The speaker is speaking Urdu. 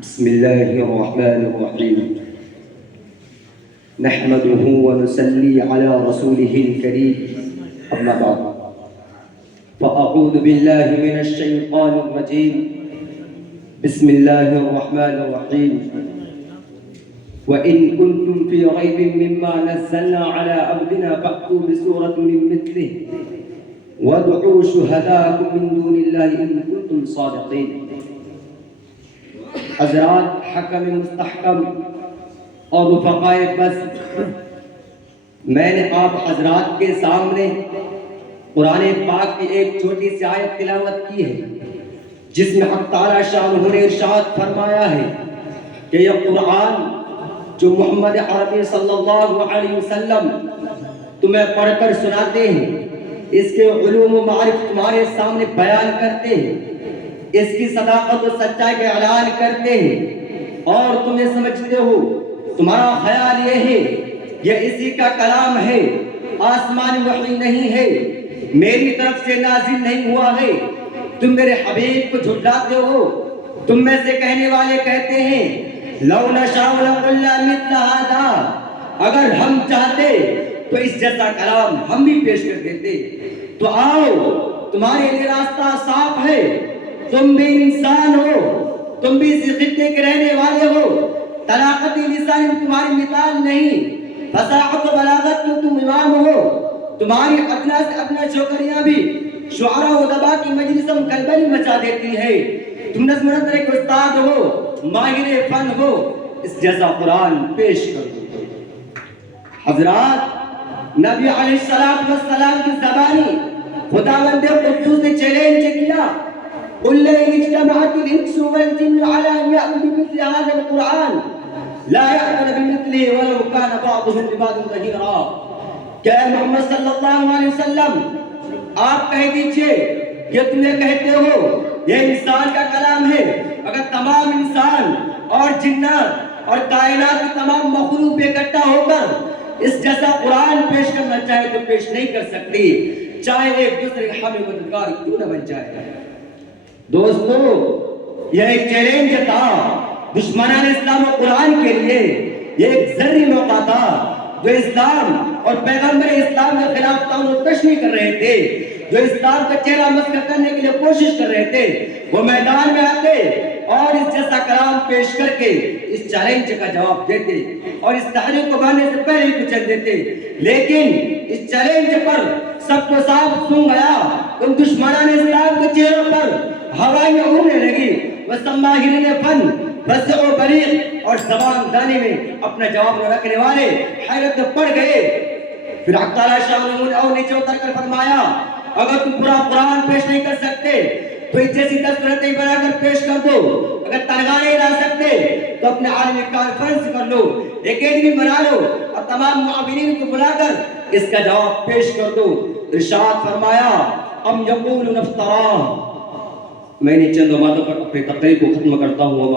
بسم الله الرحمن الرحيم. نحمده ونصلي على رسوله الكريم. أما بعد، فأعوذ بالله من الشيطان الرجيم. بسم الله الرحمن الرحيم. وإن كنتم في ريب مما نزلنا على عبدنا فأتوا بسورة من مثله وادعوا شهداءكم من دون الله إن كنتم صادقين. حضرات حکم مستحکم اور رفقائے بس، میں نے آپ حضرات کے سامنے قرآن پاک کی ایک چھوٹی سی آیت تلاوت کی ہے، جس میں حق تعالی شانہ نے ارشاد فرمایا ہے کہ یہ قرآن جو محمد عربی صلی اللہ علیہ وسلم تمہیں پڑھ کر سناتے ہیں، اس کے علوم و معارف تمہارے سامنے بیان کرتے ہیں، اس کی صداقت و سچائی کا اعلان کرتے ہیں، اور تم یہ سمجھتے ہو، تمہارا خیال یہ ہے یہ اسی کا کلام ہے، آسمانی وحی نہیں ہے، میری طرف سے نازل نہیں ہوا ہے، تم میرے حبیب کو جھٹلاتے ہو۔ تم میں سے کہنے والے کہتے ہیں لو نشاء لقلنا مثل هذا، اگر ہم چاہتے تو اس جیسا کلام ہم بھی پیش کر دیتے۔ تو آؤ، تمہارے لیے راستہ صاف ہے، تم بھی انسان ہو، تم بھی اسی خطے کے رہنے والے ہو، طلاقت لسان تمہاری مثال نہیں، فصاحت و بلاغت میں تم امام ہو، تمہاری ادنا سے ادنا شکریہ بھی شعراء و ادبا کی مجلسوں کلبلی مچا دیتی ہے۔ تم نظم و نثر کے استاد ہو، ماہر فن ہو، اس جیسا قرآن پیش کرو۔ حضرات، نبی علیہ السلام کی زبانی خداوند قدوس نے چیلنج کیا، قل لئن اجتمعت الانس والجن على ان يأتوا بمثل هذا القرآن لا يأتون بمثله ولو كان بعضهم لبعض ظهيرا۔ کہ اے محمد صلی اللہ علیہ وسلم، آپ کہہ دیجئے کہ تم یہ کہتے ہو یہ انسان کا کلام ہے، اگر تمام انسان اور جنات اور کائنات کی تمام مخلوق اکٹھا ہو کر اس جیسا قرآن پیش کرنا چاہے تو پیش نہیں کر سکتی، چاہے ایک دوسرے کے حامی مددگار کیوں نہ بن جائے۔ دوستو، یہ ایک چیلنج تھا دشمنان اسلام و قرآن کے لیے، یہ ایک ذری موقع تھا جو اسلام اور پیغمبر اسلام کے خلاف تعاون و تشریح کر رہے تھے، جو اسلام کا چہرہ مسخ کرنے کے لیے کوشش کر رہے تھے، وہ میدان میں آتے اور اس جیسا کلام پیش کر کے اس چیلنج کا جواب دیتے اور اس تحریک کو بڑھنے سے پہلے ہی کچل دیتے۔ لیکن اس چیلنج پر سب کو صاف سن گیا، ان دشمنان اسلام کے چہروں پر ہوائیں اڑنے لگی، وسماہرین فن وسع و بلیغ اور زبان دانی میں اپنا جواب رکھنے والے حیرت میں پڑ گئے۔ پھر حق تعالی شانہ نے اور نیچے اتر کر فرمایا، اگر تم پورا قرآن پیش نہیں کر سکتے تو اس جیسی 10 صورتیں بنا کر پیش کر دو، اگر تنخواہ نہیں لا سکتے تو اپنے عالمی کانفرنس کر لو، اکیڈمی بنا لو اور تمام معاونین کو بلا کر اس کا جواب پیش کر دو۔ ارشاد فرمایا، ام یقولون افتراہ۔ میں نے چند باتوں پر اپنی تقریر کو ختم کرتا ہوں۔